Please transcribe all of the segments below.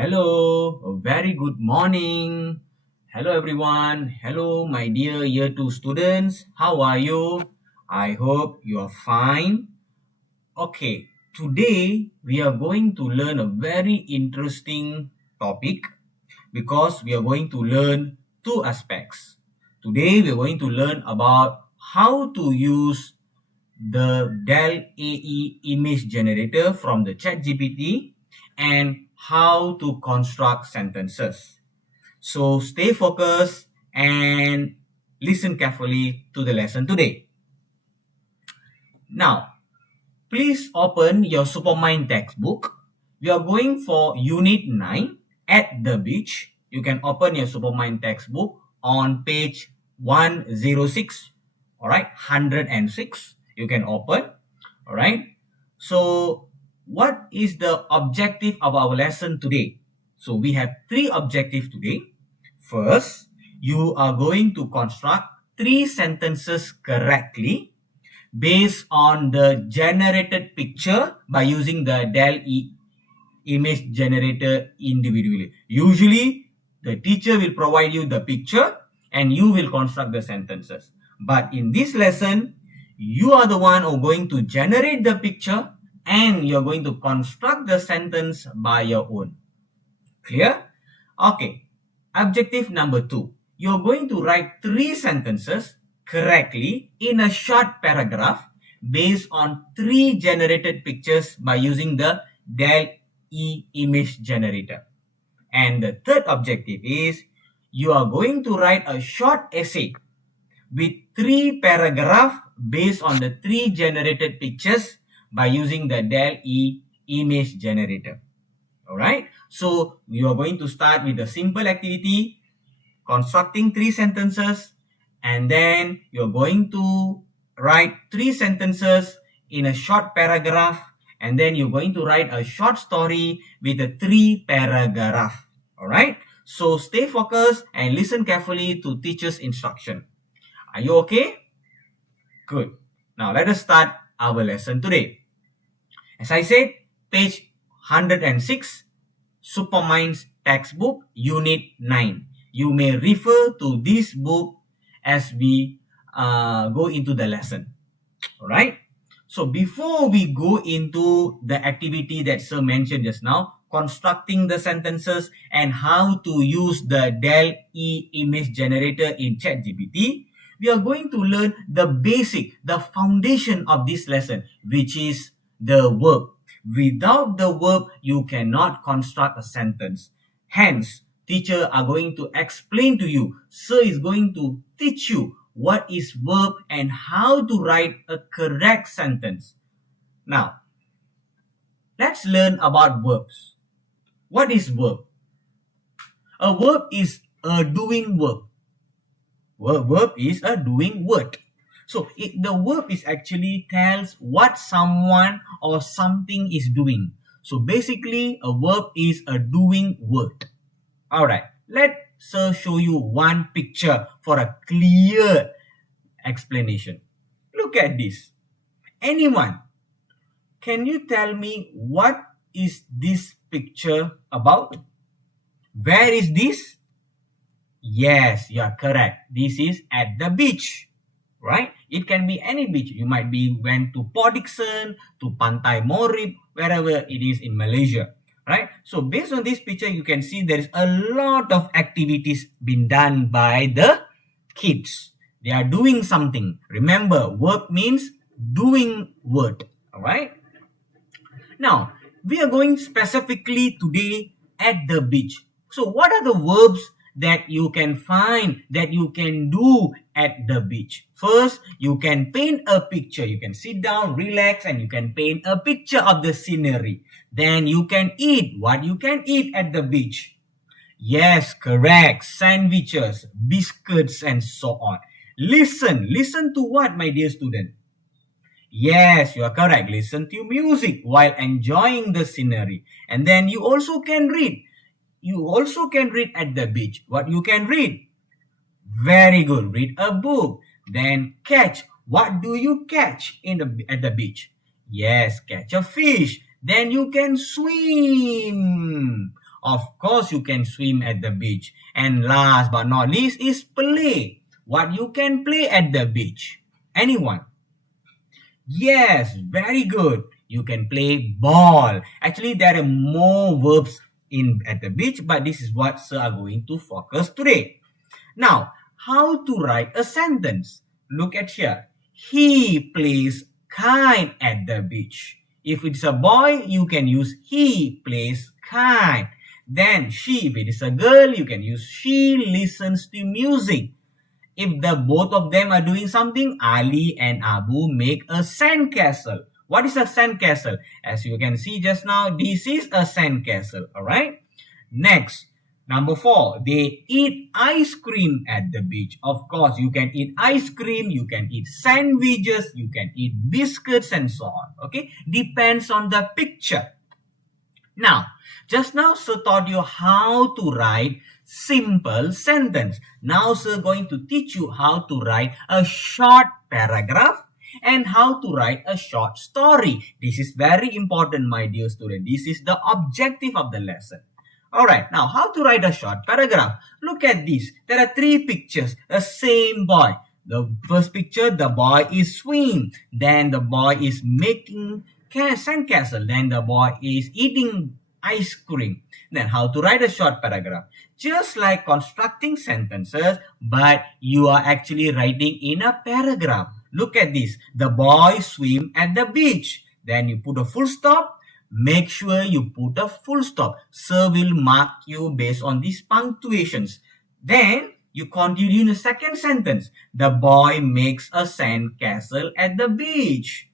Hello, a very good morning. Hello, everyone. Hello, my dear year 2 students. How are you? I hope you are fine. Okay, today we are going to learn a very interesting topic because we are going to learn two aspects. Today we are going to learn about how to use the Dell AE image generator from the ChatGPT and how to construct sentences. So stay focused and listen carefully to the lesson today. Now, please open your Supermind textbook. We are going for Unit 9 at the beach. You can open your Supermind textbook on page 106. All right, 106. You can open. All right. So, what is the objective of our lesson today? So, we have three objectives today. First, you are going to construct three sentences correctly based on the generated picture by using the image generator individually. Usually, the teacher will provide you the picture and you will construct the sentences. But in this lesson, you are the one who are going to generate the picture and you're going to construct the sentence by your own. Clear? Okay. Objective number 2. You're going to write three sentences correctly in a short paragraph based on three generated pictures by using the Dell image generator. And the third objective is you are going to write a short essay with three paragraphs based on the three generated pictures by using the Dell image generator. All right. So you are going to start with a simple activity, constructing three sentences, and then you're going to write three sentences in a short paragraph, and then you're going to write a short story with a three paragraph. All right. So stay focused and listen carefully to teacher's instruction. Are you okay? Good. Now let us start our lesson today. As I said, page 106, Supermind's textbook, Unit 9. You may refer to this book as we go into the lesson. Alright? So before we go into the activity that Sir mentioned just now, constructing the sentences and how to use the Dell image generator in ChatGPT, we are going to learn the basic, the foundation of this lesson, which is the verb. Without the verb, you cannot construct a sentence. Hence, teacher are going to explain to you. Sir is going to teach you what is verb and how to write a correct sentence. Now, let's learn about verbs. What is verb? A verb is a doing verb. Verb is a doing word. So the verb is actually tells what someone or something is doing. So basically, a verb is a doing word. All right, let's show you one picture for a clear explanation. Look at this. Anyone, can you tell me what is this picture about? Where is this? Yes, you are correct. This is at the beach, right? It can be any beach. You might be went to Port Dickson, to Pantai Morib, wherever it is in Malaysia, right? So based on this picture, you can see there is a lot of activities being done by the kids. They are doing something. Remember, verb means doing word, all right? Now, we are going specifically today at the beach. So what are the verbs that you can find, that you can do at the beach? First, you can paint a picture. You can sit down, relax, and you can paint a picture of the scenery. Then you can eat. What you can eat at the beach? Yes, correct. Sandwiches, biscuits, and so on. Listen to what, my dear student? Yes, you are correct. Listen to music while enjoying the scenery. And then you also can read. You also can read at the beach. What you can read? Very good. Read a book. Then catch. What do you catch at the beach? Yes, catch a fish. Then you can swim. Of course, you can swim at the beach. And last but not least is play. What you can play at the beach? Anyone? Yes, very good. You can play ball. Actually, there are more verbs in at the beach, but this is what sir are going to focus today. Now, how to write a sentence? Look at here. He plays kite at the beach. If it's a boy, you can use he plays kite. Then she, if it is a girl, you can use she listens to music. If the both of them are doing something, Ali and Abu make a sandcastle. What is a sandcastle? As you can see just now, this is a sandcastle. All right. Next, number 4, they eat ice cream at the beach. Of course, you can eat ice cream, you can eat sandwiches, you can eat biscuits and so on. Okay, depends on the picture. Now, just now sir taught you how to write simple sentence. Now sir going to teach you how to write a short paragraph and how to write a short story. This is very important, my dear student. This is the objective of the lesson. Alright, now how to write a short paragraph? Look at this. There are 3 pictures, the same boy. The first picture, the boy is swimming. Then the boy is making sandcastle. Then the boy is eating ice cream. Then how to write a short paragraph? Just like constructing sentences, but you are actually writing in a paragraph. Look at this. The boy swim at the beach. Then you put a full stop. Make sure you put a full stop. Sir will mark you based on these punctuations. Then you continue in the second sentence. The boy makes a sandcastle at the beach.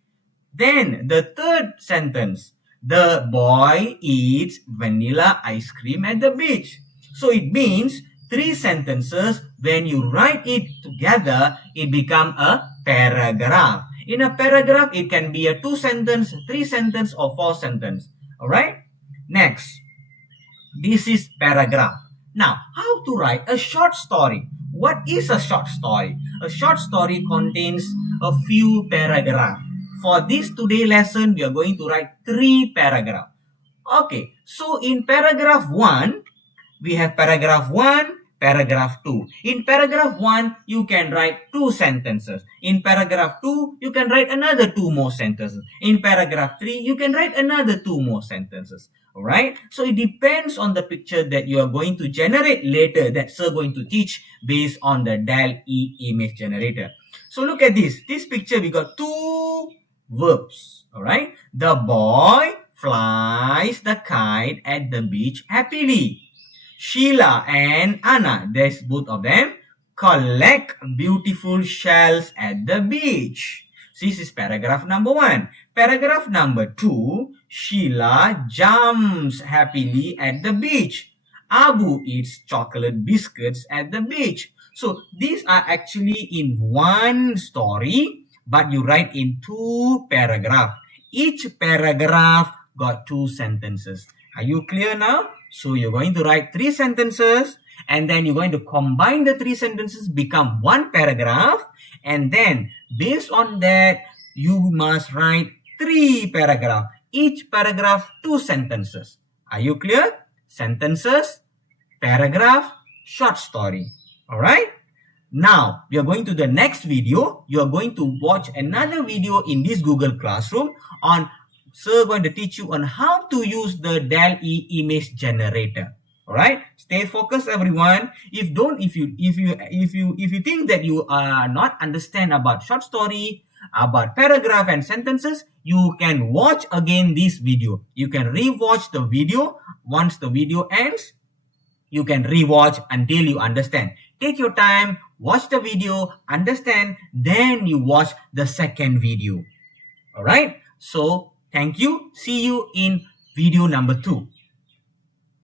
Then the third sentence. The boy eats vanilla ice cream at the beach. So it means 3 sentences. When you write it together, it becomes a paragraph. In a paragraph, it can be a 2 sentence, 3 sentence, or 4 sentence. All right. Next, this is paragraph. Now, how to write a short story? What is a short story? A short story contains a few paragraphs. For this today lesson, we are going to write 3 paragraphs. Okay. So in paragraph 1, we have paragraph 1. Paragraph 2. In paragraph 1, you can write 2 sentences. In paragraph 2, you can write another 2 more sentences. In paragraph 3, you can write another 2 more sentences. Alright? So it depends on the picture that you are going to generate later that sir going to teach based on the DAL-E image generator. So look at this. This picture, we got 2 verbs. Alright? The boy flies the kite at the beach happily. Sheila and Anna, there's both of them, collect beautiful shells at the beach. This is paragraph number 1. Paragraph number 2, Sheila jumps happily at the beach. Abu eats chocolate biscuits at the beach. So these are actually in one story, but you write in 2 paragraphs. Each paragraph got 2 sentences. Are you clear now? So you're going to write 3 sentences and then you're going to combine the 3 sentences, become 1 paragraph, and then based on that, you must write 3 paragraphs. Each paragraph 2 sentences. Are you clear? Sentences, paragraph, short story. Alright? Now, we are going to the next video. You are going to watch another video in this Google Classroom on sir going to teach you on how to use the DAL-E image generator. All right, stay focused, everyone. If you think that you are not understand about short story, about paragraph and sentences, you can watch again this video. You can rewatch the video. Once the video ends, you can rewatch until you understand. Take your time, watch the video, understand, then you watch the second video. All right, so thank you. See you in video number 2.